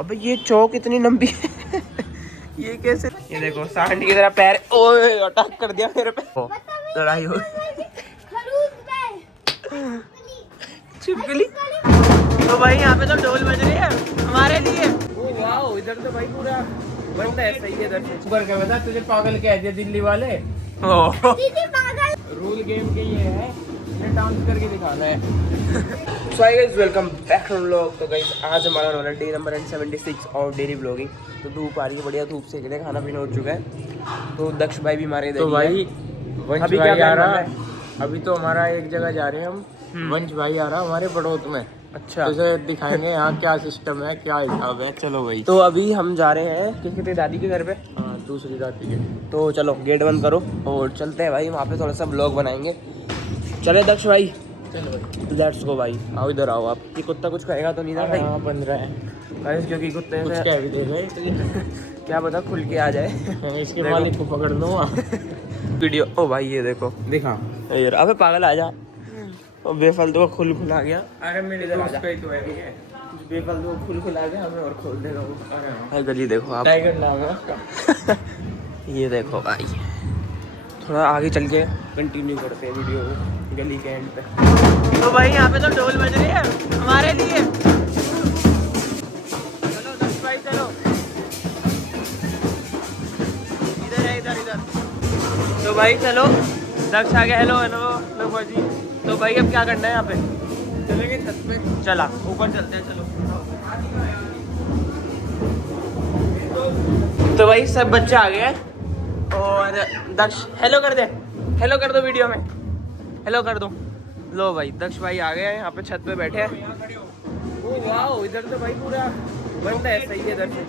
अबे ये चौक इतनी लंबी है ये कैसे? ये देखो सांड की तरह पैर, ओए अटैक कर दिया मेरे पे। लड़ाई हो छिपकली। तो भाई यहाँ पे तो ढोल बज रही है हमारे लिए। ओ वाओ, इधर तो भाई पूरा बंद है, सही है। इधर से ऊपर क्या बता, तुझे पागल कह दिया दिल्ली वाले। रूल गेम के ये है, ये डांस करके दिखाना है। So hi guys, welcome back to vlog. तो गाइस आज हमारा वाला डे नंबर 76 और डेली व्लॉगिंग। तो धूप आ रही है, बढ़िया धूप से के लिए खाना पीना हो चुका है। तो दक्ष भाई भी हमारे इधर। तो भाई वंश भाई आ रहा है अभी। तो हमारा एक जगह जा रहे हैं हम, वंश भाई आ रहा हमारे बड़ौत में। अच्छा, तो दिखाएंगे यहाँ क्या सिस्टम है, क्या हिसाब है। चलो भाई, तो अभी हम जा रहे हैं किसके दादी के घर पे। हाँ, दूसरी दादी के। तो चलो गेट बंद करो और चलते हैं भाई, वहाँ पे थोड़ा सा ब्लॉग बनाएंगे। चले दक्ष भाई, चलो भाई, लेट्स गो भाई। आओ इधर आओ आप। ये कुत्ता कुछ कहेगा तो नहीं ना भाई? हाँ, बन रहा है क्योंकि कुत्ते कुछ कह भी देगा क्या पता खुल के आ जाए इसके मालिक को पकड़ लो वीडियो। ओ भाई ये देखो, दिखा यार। अबे पागल आ जा, बेफालतू का खुल आ गया। अरे मेरे दोस्त पे तो है ये बेफालतू का खुल आ गया, हमें और खोल देगा वो। अरे गली देखो आप, टाइगर नाम है उसका ये देखो भाई, थोड़ा आगे चल के कंटिन्यू करते हैं वीडियो को गली के एंड पे। तो भाई यहाँ पे तो ढोल बज रही है हमारे लिए। चलो दक्ष भाई चलो, इधर है, इधर इधर। तो भाई चलो, दक्ष आ गया। हेलो हेलो हेलो भाजी। तो भाई अब क्या करना है यहाँ पे? चलेंगे छत पे। चला ऊपर चलते हैं, चलो। तो भाई सब बच्चे आ गए और दक्ष हेलो कर दे, हेलो कर दो वीडियो में, हेलो कर दो। लो भाई दक्ष भाई आ गए हैं, यहाँ पे छत पे बैठे हैं। ओ वाओ, इधर तो भाई पूरा बंद है, सही है। इधर से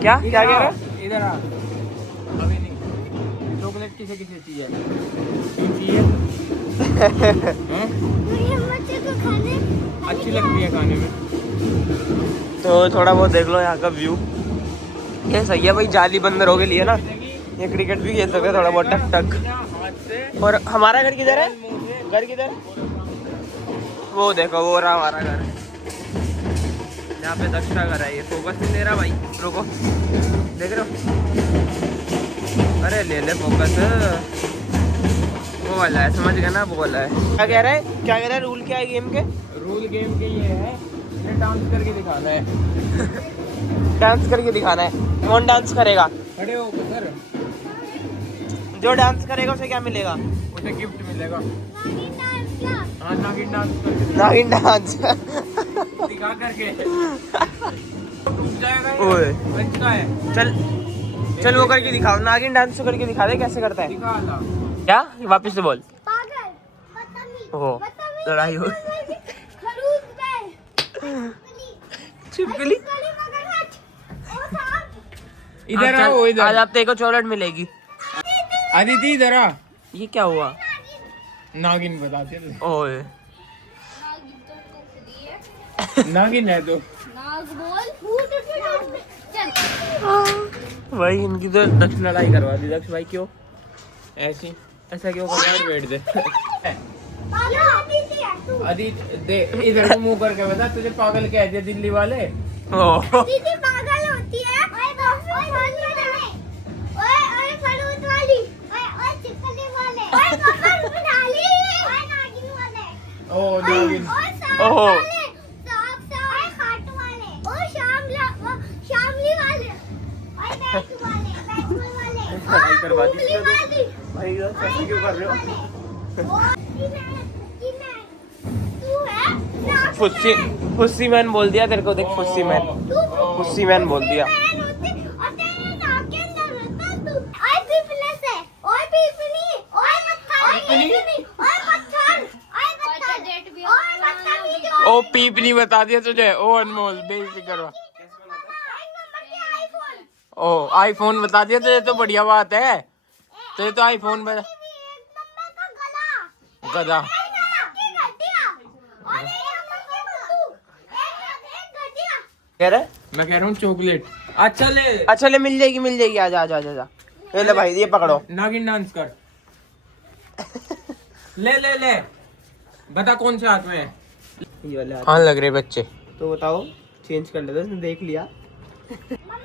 क्या क्या कह रहा है? इधर आ, अभी नहीं। चॉकलेट किसे किसे चाहिए? चाहिए अच्छी लगती है खाने में। तो थोड़ा बहुत देख लो यहाँ का व्यू, ये सही है भाई। जाली बंदरों के लिए ना, ये क्रिकेट भी खेल सकते हैं थोड़ा बहुत टक टक। और हमारा घर किधर है? घर किधर? वो देखो, वो रहा हमारा घर। यहाँ पे दक्ष का घर है। ये फोकस नहीं दे रहा भाई, रुको, देख रहे हो? अरे ले ले फोकस, वो वाला है, समझ गया ना, वो वाला है। क्या कह रहा है, क्या कह रहा है? रूल क्या है गेम के? रूल गेम के ये है, ये डांस करके दिखाना है डांस करके दिखाना है। कौन डांस करेगा? खड़े हो सर। जो डांस करेगा उसे क्या मिलेगा? उसे गिफ्ट मिलेगा। हाँ, नागिन डांस। नागिन डांस दिखा करके टूट जाएगा। ओए अच्छा है, चल चल वो करके दिखाओ। नागिन डांस तो करके दिखा दे, कैसे करता है? दिखा ना। क्या? वापस से बोल। पागल, ओह लड़ाई हो छिपकली। इधर आओ, इधर आज आप तेरे को चॉकलेट मिलेगी। अदिति इधर आ। ये क्या हुआ? नागिन बताते हैं। ओए नागिन है तो भाई इनकी तो दक्ष लड़ाई करवा दी। दक्ष भाई क्यों ऐसी, ऐसा क्यों कर रहा है? बैठ दे अदिति, दे इधर मुंह करके बता, तुझे पागल कह दिया दिल्ली वाले। दीदी पागल होती है। क्यों कर रहे हो? फुस्सी मैन बोल दिया तेरे को, देख फुस्सी मैन बोल दिया। ओ पीपनी बता दिया तुझे। ओ अनमोल बेइज्जती करवा। ओ आईफोन बता दिया तुझे, तो बढ़िया बात है। तुझे तो आईफोन बता। गधा कह रहा है? मैं कह रहा हूँ चॉकलेट। अच्छा ले मिल जाएगी। आजा आजा आजा। ये ले भाई, ये पकड़ो। नागिन डांस कर ले ले ले, बता कौन से हाथ में है? ये वाले हाथ। हाँ लग रहे बच्चे। तो बताओ चेंज कर लेते, उसने देख लिया।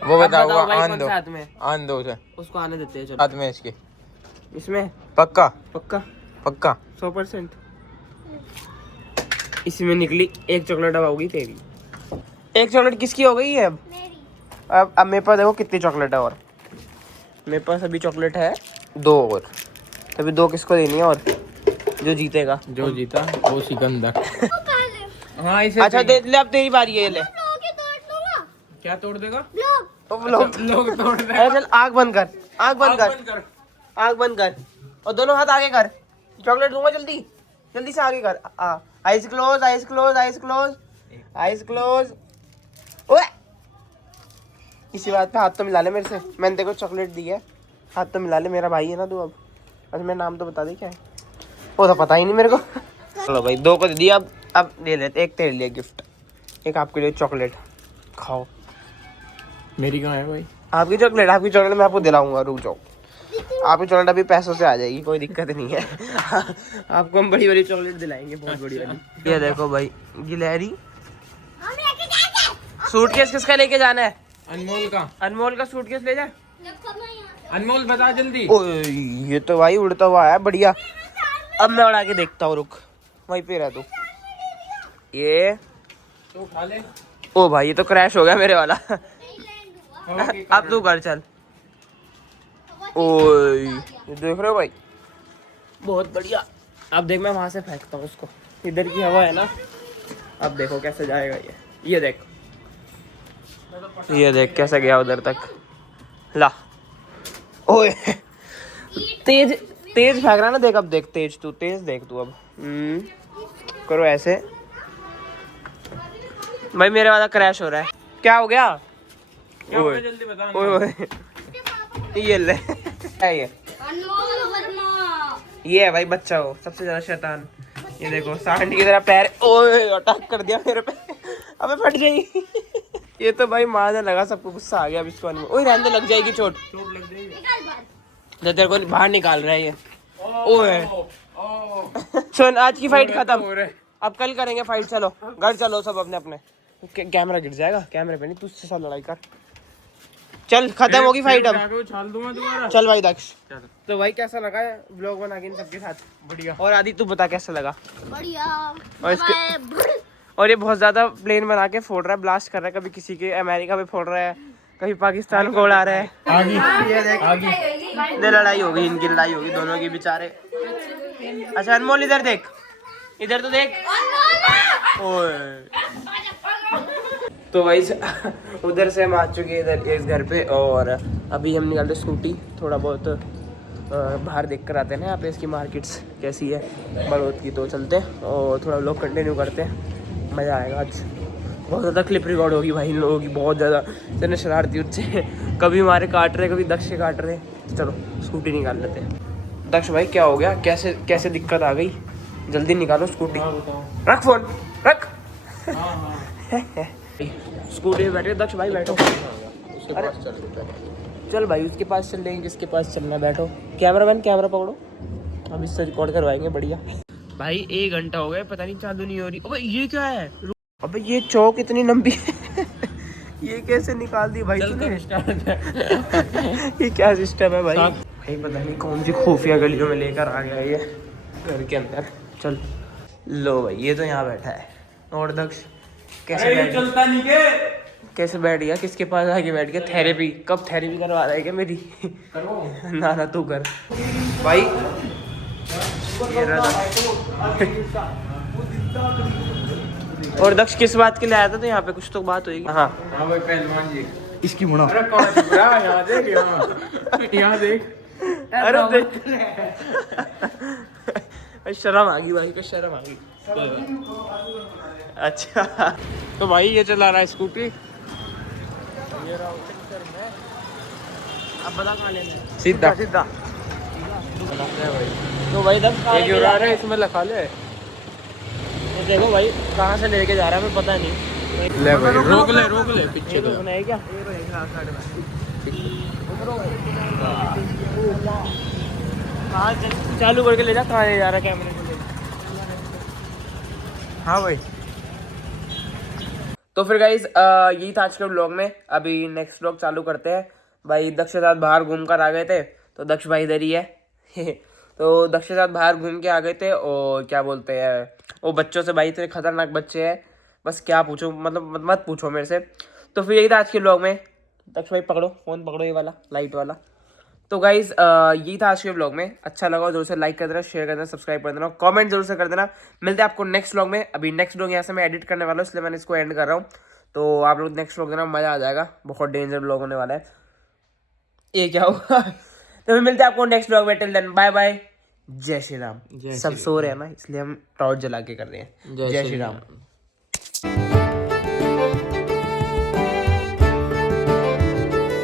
वो बताओ भाई आन कौन दो, सा हाथ में? आन दो उसे, उसको आने देते हैं चलो। हाथ में इसके। इसमें पक्का पक्का पक्का 100%। इसमें निकली एक चॉकलेट, अब होगी तेरी। एक चॉकलेट किसकी हो गई है अब? अब मेरे पास देखो कितनी चॉकलेट है, और मेरे पास अभी चॉकलेट है 2 और, तभी 2 किसको देनी है? और जो जीतेगा, जो जीता वो सिकंदर। हाँ इसे अच्छा दे ले, अब तेरी बारी है, ये ले। क्या तोड़ देगा? लोग तोड़ दे। चल आग बंद कर, आग बंद कर, आग बंद कर, और दोनों हाथ आगे कर। चॉकलेट दूंगा, जल्दी जल्दी से आगे कर। Eyes close, eyes close, eyes close, eyes close. ओए इसी बात पे हाथ तो मिला ले मेरे से, मैंने तेरे को चॉकलेट दी है, हाथ तो मिला ले, मेरा भाई है ना तू। अब अच्छा मेरा नाम तो बता दे क्या है, वो तो पता ही नहीं मेरे को। चलो भाई 2 को दे दिया, अब दे लेते, एक तेरे लिए गिफ्ट, एक आपके लिए चॉकलेट, खाओ। मेरी कहाँ है भाई? आपकी चॉकलेट मैं आपको दिलाऊंगा, रुक जाओ। आपकी चॉकलेट अभी पैसों से आ जाएगी, कोई दिक्कत नहीं है। आपको हम बड़ी बड़ी चॉकलेट दिलाएंगे, बहुत बड़ी वाली। ये देखो भाई गिलहरी। सूटकेस किसका लेके जाना है? अनमोल का। अनमोल का सूटकेस ले जा। अनमोल बता जल्दी। ओए ये तो भाई उड़ता हुआ है, बढ़िया। अब मैं उड़ा के देखता हूँ, रुक वहीं पे रह तू। ये तो खा ले। ओ भाई ये तो क्रैश हो गया मेरे वाला। अब तू कर चल। ओए ये देख रहे हो भाई, बहुत बढ़िया। अब देख मैं वहां से फेंकता हूँ उसको, इधर की हवा है ना, अब देखो कैसे जाएगा ये देख, ये देख कैसे गया उधर तक। ला ओए तेज तेज फेंक रहा ना, देख अब देख, तेज देख तू अब। करो ऐसे। भाई मेरे वाला क्रैश हो रहा है, क्या हो गया? ओए जल्दी बता। ओए ये ले ये है भाई बच्चा, हो सबसे ज्यादा शैतान। ये देखो सांड की तरह पैर, ओए अटैक कर दिया मेरे पे। अबे फट गई। ये तो भाई मारने लगा, सबको गुस्सा आ गया अब इसको। ओए रहने दे, लग जाएगी चोट लग जाएगी। तेरे को बाहर निकाल रहा है ये। ओए सुन, आज की फाइट खत्म, अब कल करेंगे फाइट। चलो घर चलो सब अपने अपने। कैमरा गिर जाएगा, कैमरे पे नहीं, तुझसे सब लड़ाई कर। चल खत्म होगी फाइट अब। उछाल दूंगा दोबारा। चल भाई दक्ष। तो भाई कैसा लगा है व्लॉग बना के इन सबके साथ? बढ़िया। और आदि तू बता कैसा लगा? बढ़िया। और ये बहुत ज्यादा प्लेन बना के फोड़ रहा है, ब्लास्ट कर रहा है, कभी किसी के अमेरिका में फोड़ रहा है, कभी पाकिस्तान को उड़ा रहा है। आगे लड़ाई होगी, इनकी लड़ाई होगी दोनों की, बेचारे। अच्छा अनमोल इधर देख, इधर तो देख। ओए तो भाई उधर से हम आ चुके हैं इधर इस घर पे, और अभी हम निकालते स्कूटी, थोड़ा बहुत बाहर देख कर आते हैं ना यहाँ पे इसकी मार्केट्स कैसी है बड़ौद की। तो चलते हैं और थोड़ा लोग कंटिन्यू करते हैं, मज़ा आएगा आज। बहुत ज़्यादा क्लिप रिकॉर्ड होगी भाई इन लोगों की, बहुत ज़्यादा। इतने शरारती उससे कभी हमारे काट रहे, कभी दक्ष के काट रहे। चलो स्कूटी निकाल लेते हैं। दक्ष भाई क्या हो गया, कैसे कैसे दिक्कत आ गई? जल्दी निकालो स्कूटी। रख फोन रख। स्कूटी में बैठे दक्ष भाई, बैठो। अरे चल भाई उसके पास चल लेंगे, किसके पास चलना, बैठो। कैमरामैन कैमरा पकड़ो, अब इससे रिकॉर्ड करवाएंगे बढ़िया। भाई 1 घंटा हो गया, पता नहीं चालू नहीं हो रही। अबे ये क्या है? अबे ये चौक इतनी लंबी है। ये कैसे निकाल दी भाई तूने? ये क्या सिस्टम है भाई? भाई पता नहीं कौन सी खुफिया गलियों में लेकर आ गया ये घर के अंदर। चल लो भाई ये तो यहाँ बैठा है, और दक्ष कैसे चलता नहीं के? कैसे बैठ गया, किसके पास आके बैठ गया? थेरेपी कब थेरेपी करवा रहा है क्या मेरी? ना तू कर भाई। ये रहा दक्ष। और दक्ष किस बात के लिए आया था? तो यहाँ पे कुछ तो बात होगी। हाँ हाँ भाई पहलवान जी इसकी मुड़ा। अरे कौन चुप रहा? यहाँ देख, यहाँ देख। अरे देख शर्म आ गई भाई को, शर्म आ गई। अच्छा तो भाई ये चला रहा है स्कूटी। ये रहा अब बता कहाँ लेना है? सीधा सीधा तो भाई दम है, इसमें लखा ले। ये देखो भाई कहाँ से लेके जा रहा है हमें पता नहीं। ले भाई रोक ले पीछे तो बनाए क्या? हाँ चालू करके ले जा, कहाँ ले जा रहा है कैमरे को ले। हाँ भाई तो फिर गाइज यही था आज के ब्लॉग में। अभी नेक्स्ट ब्लॉग चालू करते हैं। भाई दक्ष के साथ बाहर घूम कर आ गए थे, तो दक्ष भाई इधर ही है तो दक्ष के साथ बाहर घूम के आ गए थे, और क्या बोलते हैं वो बच्चों से, भाई इतने खतरनाक बच्चे हैं, बस क्या पूछो, मतलब मत पूछो मेरे से। तो फिर यही था आज के ब्लॉग में। दक्ष भाई पकड़ो फोन, पकड़ो ये वाला लाइट वाला। तो गाइज यही था आज के ब्लॉग में। अच्छा लगा जरूर से लाइक कर देना, शेयर कर देना, सब्सक्राइब कर देना, कमेंट जरूर से कर देना। मिलते हैं आपको नेक्स्ट ब्लॉग में। अभी नेक्स्ट ब्लॉग यहाँ से मैं एडिट करने वाला हूँ, इसलिए मैंने इसको एंड कर रहा हूँ। तो आप लोग नेक्स्ट ब्लॉग देना, मजा आ जाएगा, बहुत डेंजर ब्लॉग होने वाला है। ये क्या हुआ तो फिर मिलते हैं आपको नेक्स्ट ब्लॉग में। टिल देन बाय बाय, जय श्री राम। सब सो रहे हैं ना, इसलिए हम टॉर्च जला के कर रहे हैं। जय श्री राम।